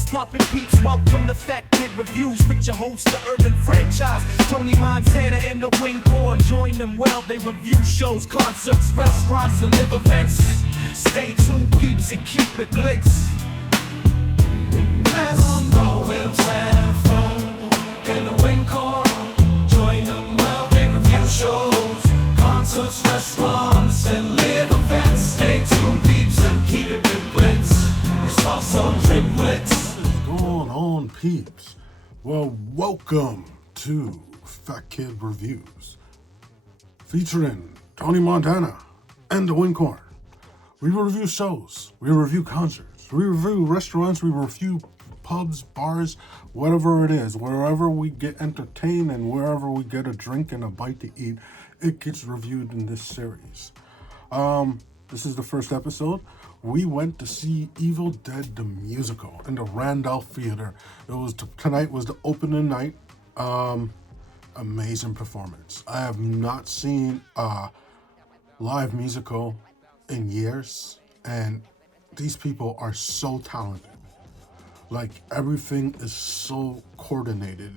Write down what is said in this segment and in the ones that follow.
What's poppin', peeps? Welcome to Fat Kid Reviews with your host, the urban franchise, Tony Montana and the Winn korn. Join them while they review shows, concerts, restaurants, and live events. Stay tuned, peeps, and keep it glitz. Let's go with phone and the Winn korn. Join them while they review shows, concerts, restaurants, and live events. Stay tuned, peeps, and keep it glitz. It's also triplets. What is going on, peeps? Well, welcome to Fat Kid Reviews, featuring Tony Montana and the Winn korn. We review shows, we review concerts, we review restaurants, we review pubs, bars, whatever it is. Wherever we get entertained and wherever we get a drink and a bite to eat, it gets reviewed in this series. This is the first episode. We went to see Evil Dead the musical in the Randolph Theater. Tonight was the opening night. Amazing performance. I have not seen a live musical in years, and these people are so talented. Like, everything is so coordinated.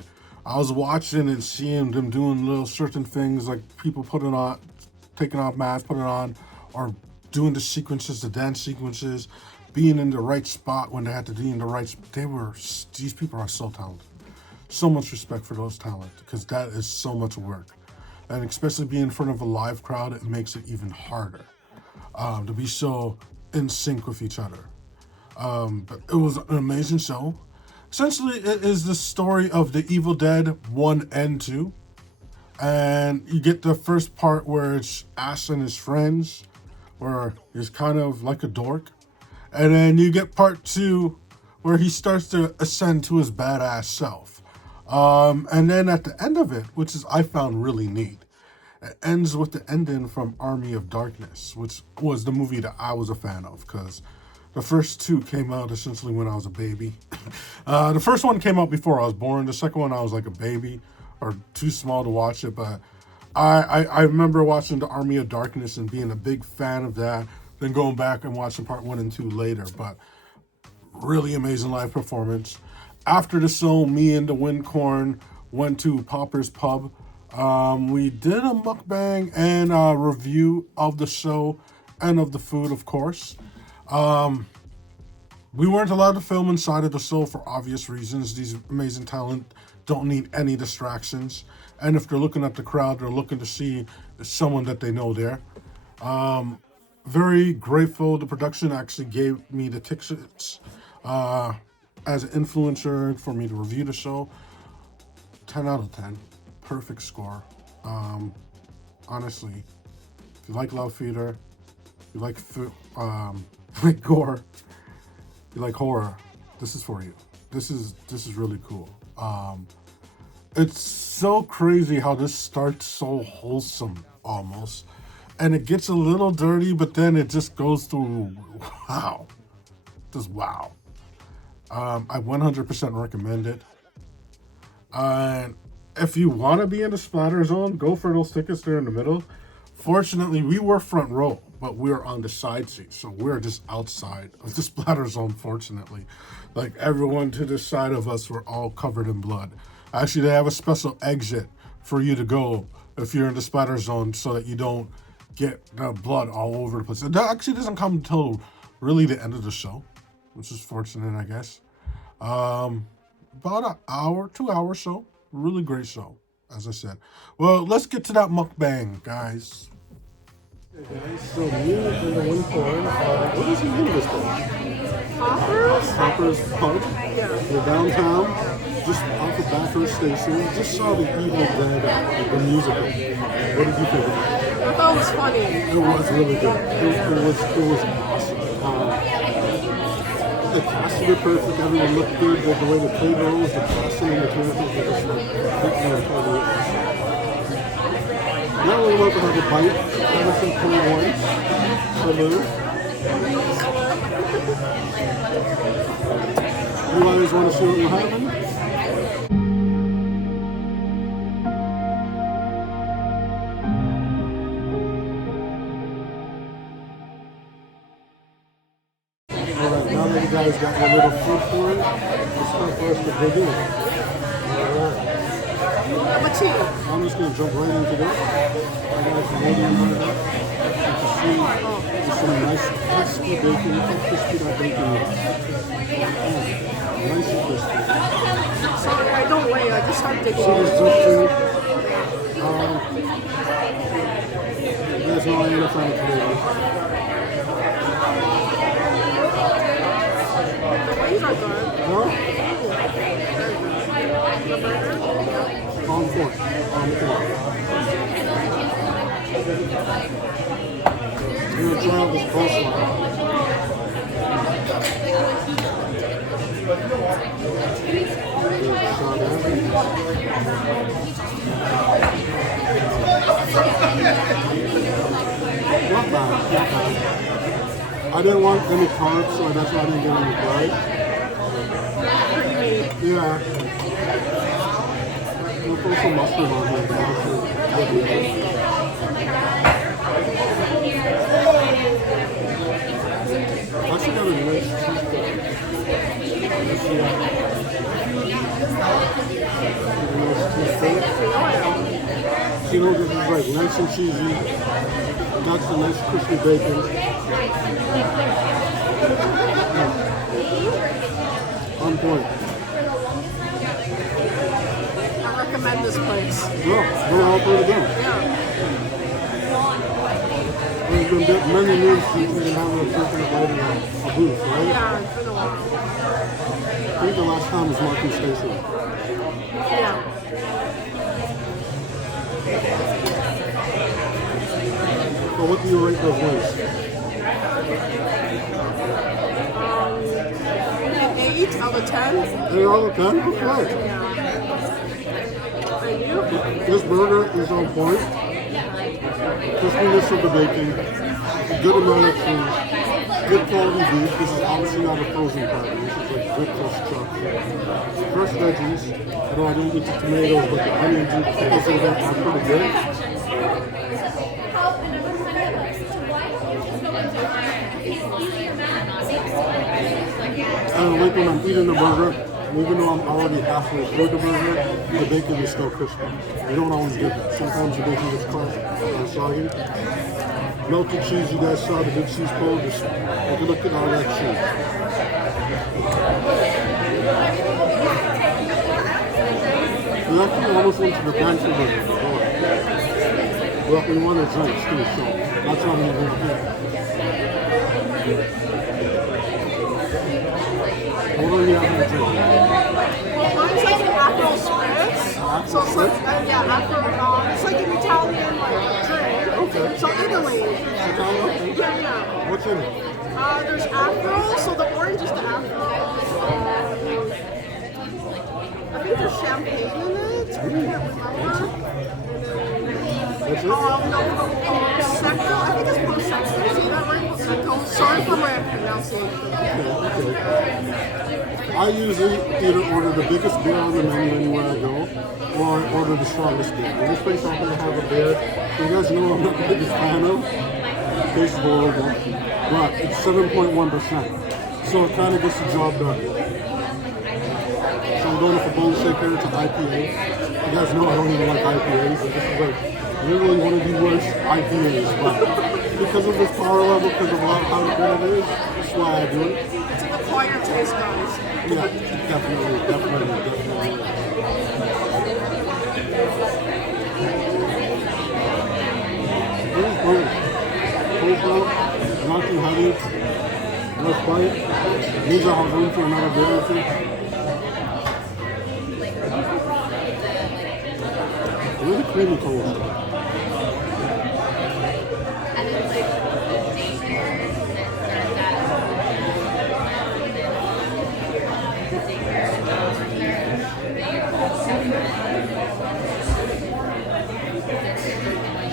I was watching and seeing them doing little certain things, like people taking off masks, putting it on, or doing the sequences, the dance sequences, being in the right spot when they had to be in the right spot. These people are so talented. So much respect for those talents, because that is so much work. And especially being in front of a live crowd, it makes it even harder to be so in sync with each other. But it was an amazing show. Essentially, it is the story of the Evil Dead 1 and 2. And you get the first part where it's Ash and his friends, where he's kind of like a dork. And then you get part 2, where he starts to ascend to his badass self. And then at the end of it, which is I found really neat, it ends with the ending from Army of Darkness, which was the movie that I was a fan of, because the first 2 came out essentially when I was a baby. The first one came out before I was born. The second one I was like a baby, or too small to watch it. But I remember watching the Army of Darkness and being a big fan of that, then going back and watching part 1 and 2 later. But really amazing live performance. After the show, me and the Winn korn went to Popper's Pub. We did a mukbang and a review of the show and of the food, of course. We weren't allowed to film inside of the show for obvious reasons. These amazing talent don't need any distractions. And if they're looking at the crowd, they're looking to see someone that they know there. Very grateful. The production actually gave me the tickets as an influencer for me to review the show. 10 out of 10. Perfect score. Honestly, if you like loud theater, you like like gore, you like horror, this is for you. This is really cool. It's so crazy how this starts so wholesome almost, and it gets a little dirty, but then it just goes through wow. I 100% recommend it. And if you want to be in the splatter zone, go for those tickets there in the middle. Fortunately, we were front row, but we're on the side seat, so we're just outside of the splatter zone, fortunately. Like, everyone to the side of us were all covered in blood. Actually, they have a special exit for you to go if you're in the splatter zone so that you don't get the blood all over the place. It actually doesn't come until really the end of the show, which is fortunate, I guess. About an hour, 2 hour show. Really great show, as I said. Well, let's get to that mukbang, guys. Hey guys, so me and the Winn korn, what is the name of this place? Popper's Pub. Yeah. We're downtown, just off of Bathurst Station. Just saw the Evil Dead, the musical. What did you think of it? I thought it was funny. It was really good. It was awesome. The casting was perfect. Everyone looked good. The way they played roles, the casting and the characters were just totally awesome. Now we're about to have a bite. Have some cold ones. Salute. You guys want to see what we're having? Alright, now that you guys got your little food for it, It's time for us to dig in. Alright. What's here? I'm just going to jump right into this. I got some medium rare. You can see there's some nice crispy bacon. Look how crispy that bacon is. Nice and crispy. Sorry, I don't weigh. I just start digging. See this jump food? You guys know I ain't a fan of tomatoes. The wings are good. Huh? The burger. On point. On point. I'm going to try out this coleslaw. Not bad, not bad. I didn't want any carbs, so that's why I didn't get any bread. Yeah. We'll put some mustard on here. Actually got a nice cheese. Let's see that. You know, this is like nice and cheesy. That's the nice crispy bacon. On point. I recommend this place. Yeah, go out for it again. Yeah. There's been many years since we didn't have a chicken at a booth, right? Yeah, it's been a while. I think the last time was Market Station. Yeah. So what do you rate those wings? 8 out of 10. 8 out of 10? Okay. Yeah. And you? This burger is on point. Crispiness of the bacon, good amount of cheese, good quality beef. This is obviously not a frozen patty. This is like good fresh chuck. Fresh veggies. I know I didn't eat the tomatoes, but the onions and pickles in there are pretty good. And like when I'm eating the burger, even though I'm already halfway through the burger, the bacon is still crispy. You don't always get that. Sometimes the bacon gets soggy. Melted cheese, you guys saw the big cheese pull. Just look at all that cheese. We actually almost went to the pantry burger before. But we wanted drinks too, so that's how we went here. What are you having to drink? Mine's like an Aperol spritz. So it's like, yeah, Aperol. It's like an Italian like drink. Okay. So Italy. Italian? Yeah, yeah. What's in it? There's Aperol. So the orange is the Aperol. I think there's champagne in it. I can't remember. That's it? No, Prosecco. I think it's Prosecco. Is that right? Prosecco. Sorry for my pronunciation. Okay. I usually either order the biggest beer on the menu anywhere I go, or I order the strongest beer. In this place, I'm going to have a beer. You guys know I'm not the biggest fan of. It tastes horrible, but it's 7.1%, so it kind of gets the job done. So I'm going with a bone shaker to IPA. You guys know I don't even like IPAs. This is like literally one of the worst IPAs, but because of this power level, because of how good it is, that's why I do it. It's an acquired taste, guys. Yeah, definitely. This is great. Coleslaw, not too heavy, nice bite. These are room for another beer or two. Really creamy coleslaw.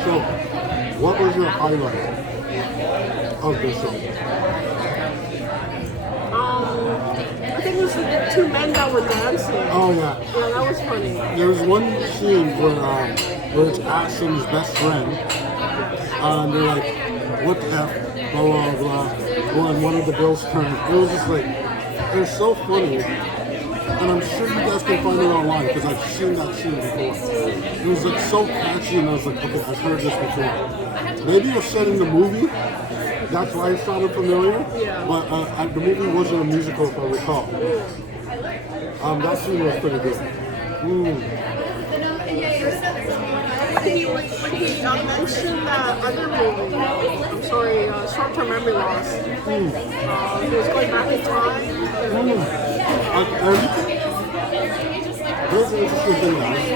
So, what was your highlight of the show? I think it was the two men that were dancing. Oh yeah. Yeah, that was funny. There was one scene where it's Ash and his best friend, and they're like, "What the f?" Blah blah blah. Well, and one of the girls turned. It was just like They're so funny, and I'm sure you guys can find it online because I've seen that scene before. It was like so catchy, and I was like, okay, I've heard this before. Maybe it was said in the movie. That's why it sounded familiar. Yeah. But the movie wasn't a musical, if I recall. That scene was pretty good. When he mentioned that other movie, I'm sorry, short-term memory loss. He was going back in time. There's an interesting thing, guys.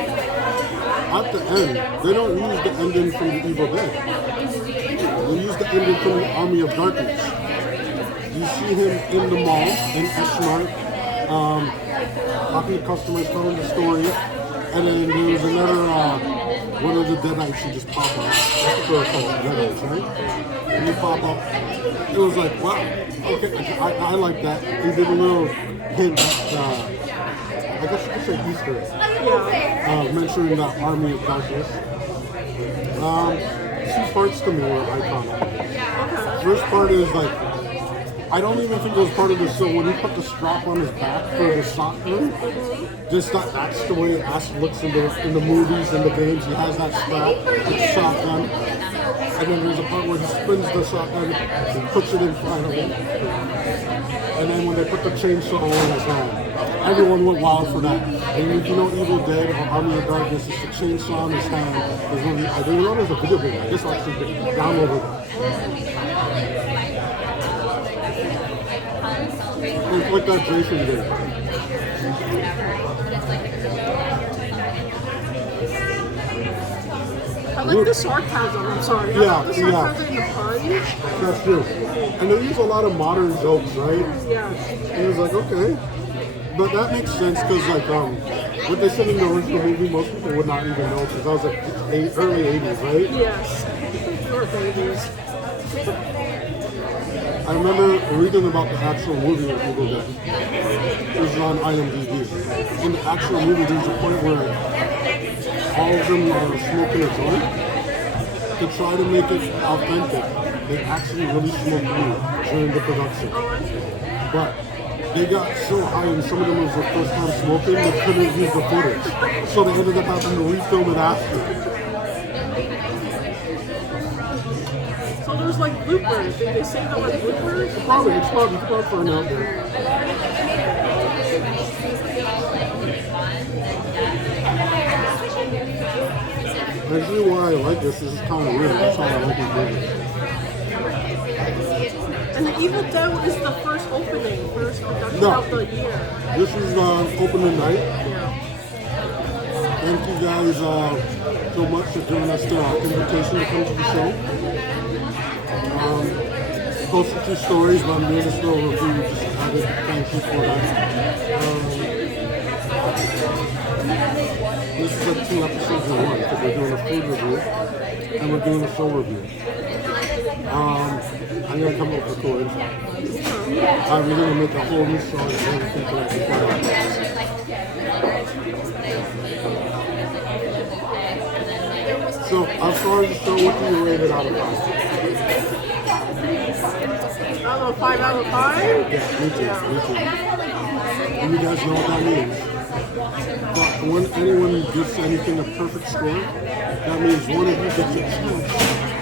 At the end, they don't use the ending from the Evil Dead. They use the ending from the Army of Darkness. You see him in the mall in S-Mart, talking to customers, telling the story, and then there was another one of the Deadites who just pop up. That's what they're called, Deadites, right? And they pop up. It was like, wow, okay, I like that. He did a little hint at, I guess you could say Easter egg, mentioning that Army of Darkness. Two parts to me were iconic. First part is like, I don't even think it was part of the show when he put the strap on his back for the shotgun. Just that's the way Ash looks in the movies and the games. He has that strap with the shotgun. And then there's a part where he spins the shotgun and puts it in front of him. And then when they put the chainsaw on his hand, everyone went wild for that. And if you know Evil Dead or Army of Darkness, it's the chainsaw on his hand. I didn't know there's a video game. I just actually downloaded it. It's like that Jason did. I like the sarcasm, I'm sorry. I like the sarcasm in the party. That's true. And they use a lot of modern jokes, right? Yeah. And it was like, okay. But that makes sense because, like, what they said in the original movie, most people would not even know because that was like early 80s, right? Yes. We were babies. I remember reading about the actual movie of Evil Dead. It was on IMDb. In the actual movie, there's a point where all of them are smoking a joint. To try to make it authentic, they actually really smoked weed during the production. But they got so high and some of them was their first time smoking, they couldn't use the footage. So they ended up having to refilm it after. So there's like bloopers. Did they say there was bloopers? It's probably find out there. Actually, why I like this is kind of weird. That's how I like these movies. And the Evil Dead is the first production of the year. This is opening night. Yeah. Thank you guys so much for giving us the invitation to come to the show. Posted 2 stories, but I'm doing this little review. Just added thank you for that. This is like 2 episodes in one because we're doing a food review and we're doing a show review. I'm gonna come up with toys. We're gonna make a whole new song and everything for that. So, as far as the show, what do you rate it out of 5? Out of 5 out of 5? Yeah, me too. And you guys know what that means. But when anyone gives anything a perfect score, that means one of you gets a chance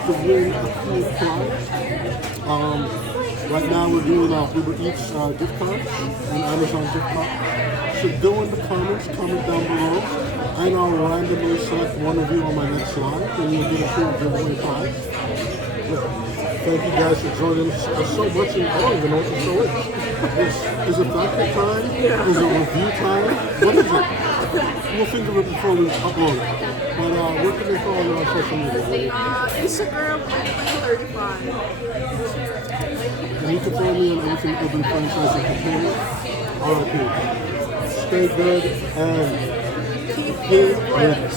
to win a cool prize. Right now we're doing Uber Eats gift cards and Amazon gift cards. So go in the comments, comment down below, and I'll randomly select one of you on my next live, and you'll get a cool giveaway prize. Thank you guys for joining us so much, and I don't even know what the show is. Is it factor time? Yeah. Is it review time? What is it? We'll think of it before we upload it. But where can they follow you on social media? Instagram, 35. And you can follow me on anything Urban Franchise Entertainment. RIP. Stay good and keep good.